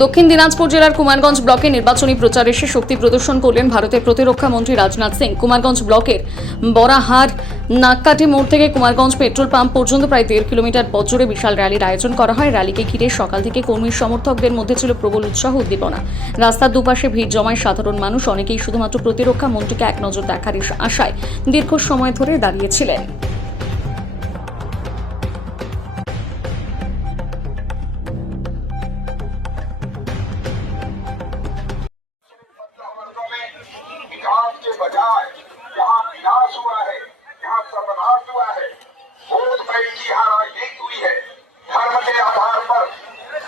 দক্ষিণ দিনাজপুর জেলার কুমারগঞ্জ ব্লকে নির্বাচনী প্রচারে এসে শক্তি প্রদর্শন করলেন ভারতের প্রতিরক্ষা মন্ত্রী রাজনাথ সিং। কুমারগঞ্জ ব্লকের বরাহার নাককাঠি মোড় থেকে কুমারগঞ্জ পেট্রোল পাম্প পর্যন্ত প্রায় 1.5 কিলোমিটার পথ জুড়ে বিশাল র্যালির আয়োজন করা হয়। র্যালিকে ঘিরে সকাল থেকে কর্মী সমর্থকদের মধ্যে ছিল প্রবল উৎসাহ উদ্দীপনা। রাস্তার দুপাশে ভিড় জমায় সাধারণ মানুষ। অনেকেই শুধুমাত্র প্রতিরক্ষা মন্ত্রীকে এক নজর দেখার আশায় দীর্ঘ সময় ধরে দাঁড়িয়েছিলেন। के बजाय यहाँ विनाश हुआ है, यहाँ सर्वनाश हुआ है। वोट बैंक की राजनीति हुई है। धर्म के आधार पर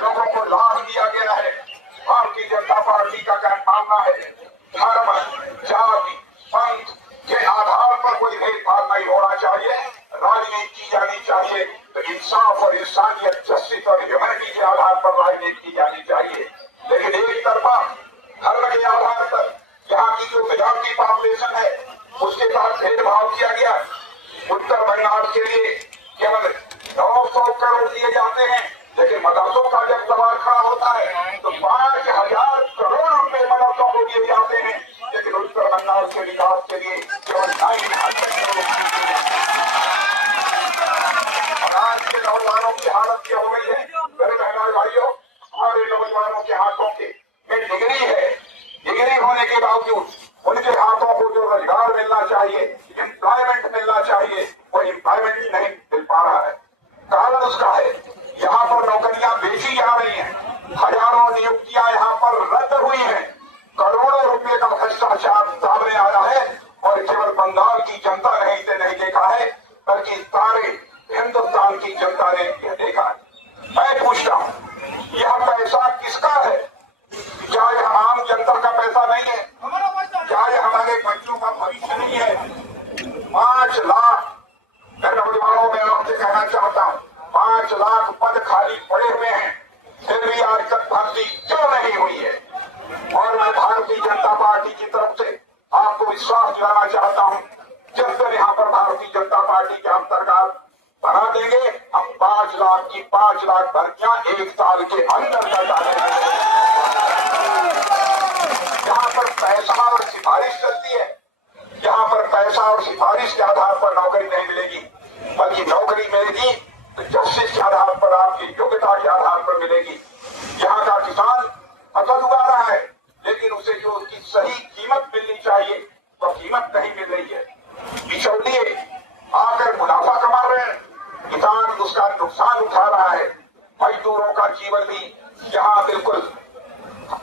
लोगों को लाभ दिया गया है। भारतीय जनता पार्टी का क्या मानना है, धर्म, जाति, पंथ के आधार पर कोई भेदभाव नहीं होना चाहिए। राजनीति की जानी चाहिए तो इंसाफ और इंसानियत, जस्टिस और ह्यूमैनिटी के आधार पर राजनीति की जानी चाहिए। लेकिन एक तरफा धर्म के आधार पर यहाँ की जो मेजॉरिटी पॉपुलेशन है उसके साथ भेदभाव किया गया। उत्तर बंगाल के लिए केवल 900 करोड़ दिए जाते हैं, लेकिन मदरसों का जब सवाल खड़ा होता है तो 5000 करोड़ रुपए मदरसों को दिए जाते हैं, लेकिन उत्तर बंगाल के विकास के लिए केवल 9,000 करोड़। आज के नौजवानों की हालत क्या हो गई है मेरे बहनों भाइयों, हमारे नौजवानों के हाथों में डिग्री है। डिग्री होने के बावजूद उनके हाथों को जो रोजगार मिलना चाहिए, एम्प्लॉयमेंट मिलना चाहिए, वो एम्प्लॉयमेंट नहीं मिल पा रहा है। कारण उसका है यहाँ पर नौकरियां बेची जा रही हैं, हजारों नियुक्तियां यहाँ पर रद्द हुई हैं, करोड़ों रुपए का भ्रष्टाचार सामने आया है। और केवल बंगाल की जनता ने इसे नहीं देखा है, बल्कि सारे हिंदुस्तान की जनता ने देखा है। मैं पूछता हूँ, यह पैसा किसका है? क्या यह आम जनता का पैसा नहीं है? क्या यह हमारे बच्चों का भविष्य नहीं है? 5 लाख नौजवानों में आपसे कहना चाहता हूँ, 5 लाख पद खाली पड़े हुए हैं, फिर भी आज तक भर्ती क्यों नहीं हुई है? और मैं भारतीय जनता पार्टी की तरफ से आपको विश्वास दिलाना चाहता हूँ, जब तक यहाँ पर भारतीय जनता पार्टी के हम सरकार बना देंगे, हम 5 लाख की 5 लाख भर्तियां 1 साल के अंदर कर डालेंगे। यहाँ पर पैसा और सिफारिश चलती है, यहाँ पर पैसा और सिफारिश के आधार पर नौकरी नहीं मिलेगी, बल्कि नौकरी मिलेगी तो जस्टिस के आधार पर, आपकी योग्यता के आधार पर मिलेगी। यहाँ का किसान फसल उगा रहा है, लेकिन उसे जो उसकी सही कीमत मिलनी चाहिए वो कीमत नहीं मिल रही है। बिचौलिए आकर मुनाफा कमा रहे हैं, किसान उसका नुकसान उठा रहा है। मजदूरों का जीवन भी यहाँ बिल्कुल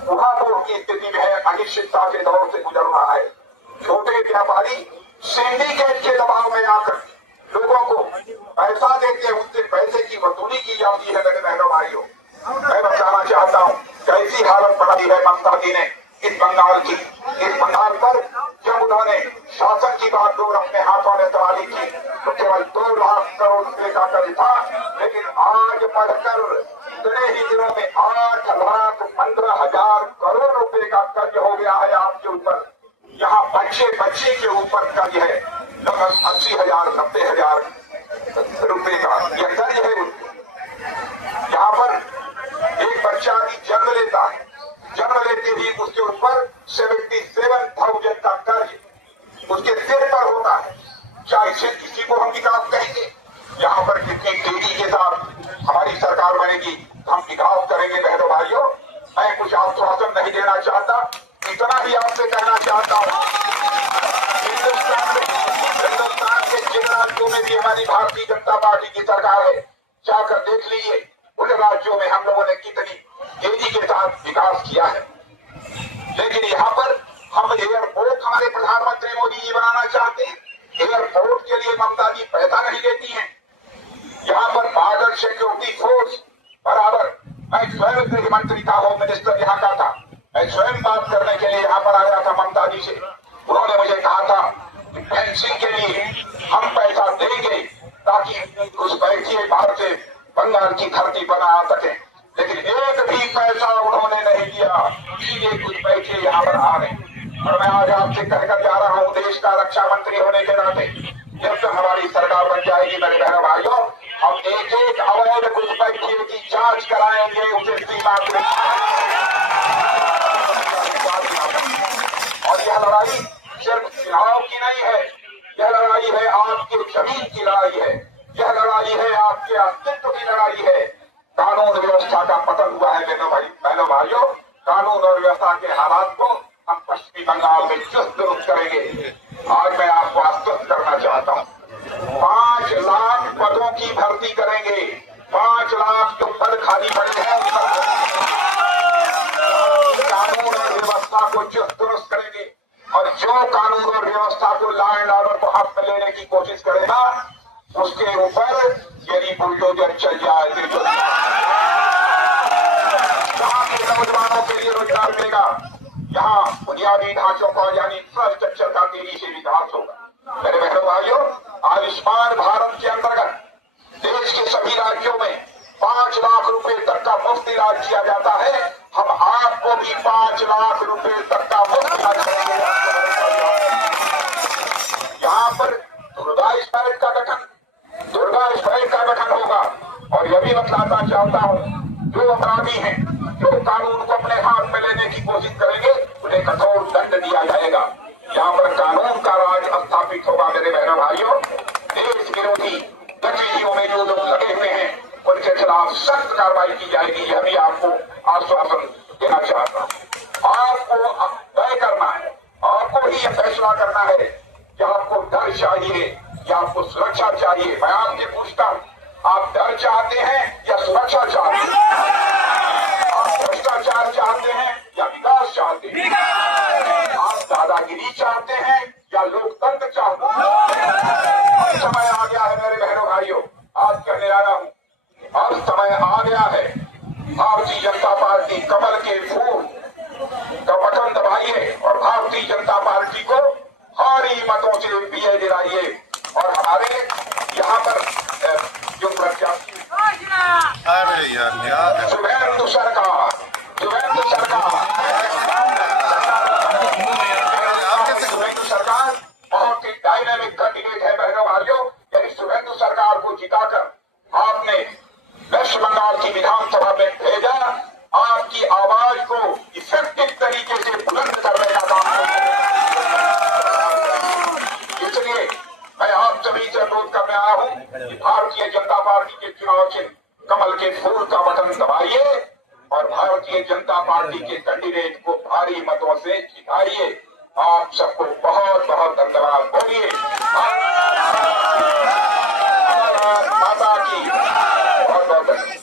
उठापोड़ की स्थिति में है, अनिश्चितता के दौर से गुजर रहा है। छोटे व्यापारी सिंडिकेट के दबाव में आकर लोगों को पैसा देते हैं, उनसे पैसे की वसूली की जाती है। मेरे बहनों भाइयों, मैं बताना चाहता हूँ कैसी हालत बना दी है ममता जी ने इस बंगाल की। इस बंगाल पर जब उन्होंने शासन की बात डोर अपने हाथों में संभाली थी तो केवल 2 लाख करोड़ रुपए का कर्ज था, लेकिन आज बढ़कर इतने ही दिनों में 8,15,000 करोड़ रुपए का कर्ज हो गया है आपके ऊपर। यहाँ बच्चे के ऊपर कर्ज है लगभग 80,000 90,000 रुपए का यह कर्ज है। यहाँ पर एक बच्चा भी जन्म लेता है, जन्म लेते ही उसके ऊपर 77,000 का कर्ज उसके सिर पर होता है। क्या इसी को हम विकास कहेंगे? यहाँ पर कितनी तेजी के साथ हमारी सरकार बनेगी हम विकास करेंगे। बहनों भाइयों, मैं कुछ आश्वासन नहीं देना चाहता, इतना ही आपसे कहना चाहता हूँ, हिंदुस्तान के जिन राज्यों में भी हमारी भारतीय जनता पार्टी की सरकार है, जाकर देख लीजिए उन राज्यों में हम लोगों ने कितनी तेजी के साथ विकास किया है। लेकिन यहाँ पर हम एयरपोर्ट हमारे प्रधानमंत्री मोदी जी बनाना चाहते हैं, एयरपोर्ट के लिए ममता जी पैसा नहीं देती हैं। यहाँ पर बॉर्डर सिक्योरिटी फोर्स बराबर, मैं स्वयं गृह मंत्री था, होम मिनिस्टर यहाँ का था, मैं स्वयं बात करने के लिए यहाँ पर आया था ममता जी से। उन्होंने मुझे कहा था कि फेंसिंग के लिए हम पैसा देंगे ताकि कुछ बैठिए बाहर से बंगाल की धरती पर आ सके, लेकिन एक भी पैसा उन्होंने नहीं दिया। सीधे कुछ बैठिए यहाँ पर आ रहे। और मैं आज आपसे कहकर जा रहा हूँ, देश का रक्षा मंत्री होने के नाते जब तक हमारी सरकार बन जाएगी मेरे बहनों भाइयों, हम एक अवैध घुसपैठिए की जांच कराएंगे, उसे सीमा यह लड़ाई सिर्फ चुनाव की नहीं है, यह लड़ाई है आपके जमीन की लड़ाई है, यह लड़ाई है आपके अस्तित्व की लड़ाई है। कानून व्यवस्था का पतन हुआ है बहनों भाइयों। कानून और व्यवस्था के हालात को हम पश्चिमी बंगाल में चुस्त दुरुस्त करेंगे। आज मैं आपको आश्वस्त करना चाहता हूँ, 5 लाख पदों की भर्ती करेंगे। 5 लाख जो पद खाली पड़े हैं कानून और व्यवस्था को चुस्त दुरुस्त करेंगे। और जो कानून और व्यवस्था को लॉ एंड ऑर्डर को हाथ में लेने की कोशिश करेगा उसके ऊपर यदि बुलडोजर चल जाए तो यहाँ के नौजवानों के लिए रोजगार मिलेगा, यहाँ बुनियादी ढांचों का यानी इंफ्रास्ट्रक्चर का तेजी से विकास होगा। मेरे बहनों भाइयों, आयुष्मान भारत के अंतर्गत देश के सभी राज्यों में 5 लाख रुपए तक का मुफ्त इलाज किया जाता है। हम आपको भी 5 लाख रुपए तक का मुफ्त इलाज करेंगे। यहाँ पर दुर्गा स्पैरेट का गठन होगा। और यह भी बतलाना चाहता हूँ, जो अपराधी हैं, जो कानून को अपने हाथ में लेने की कोशिश करेंगे उन्हें कठोर दंड दिया जाएगा। यहाँ पर कानून का राज स्थापित होगा। मेरे बहनों भाइयों, देश विरोधी गतिविधियों में जो लोग लगे हुए हैं उनके खिलाफ सख्त कार्रवाई की जाएगी। यह भी आपको आश्वासन देना चाहता हूँ। आपको तय करना है, आपको ही यह फैसला करना है कि आपको डर चाहिए या आपको सुरक्षा चाहिए। मैं आपसे पूछता हूँ, आप डर चाहते हैं या सुरक्षा चाहते हैं? आप भ्रष्टाचार चाहते हैं या विकास चाहते हैं? आप दादागिरी चाहते हैं या लोकतंत्र चाहते हैं? अब समय आ गया है मेरे बहनों भाइयों, आज कहने आया हूँ, अब समय आ गया है। भारतीय जनता पार्टी कमल के फूल का बटन दबाइए और भारतीय जनता पार्टी को भारी मतों से विजय दिलाइए। और हमारे यहाँ पर जो प्रत्याशी शुभेंदु सरकार बहुत ही डायनेमिक कैंडिडेट है। बहनों भाइयों, यदि शुभेंदु सरकार को जिताकर आपने वेस्ट बंगाल की विधानसभा में भेजा, आपकी आवाज को इफेक्टिव तरीके से बुलंद करने का काम है। इसलिए मैं आप सभी से अनुरोध करने आया हूँ कि भारतीय जनता पार्टी के चुनाव चिन्ह कमल के फूल का बटन दबाइए और भारतीय जनता पार्टी के कैंडिडेट को भारी मतों से जिताइए। आप सबको बहुत बहुत धन्यवाद। बोलिए भारत माता की बहुत बहुत धन्यवाद।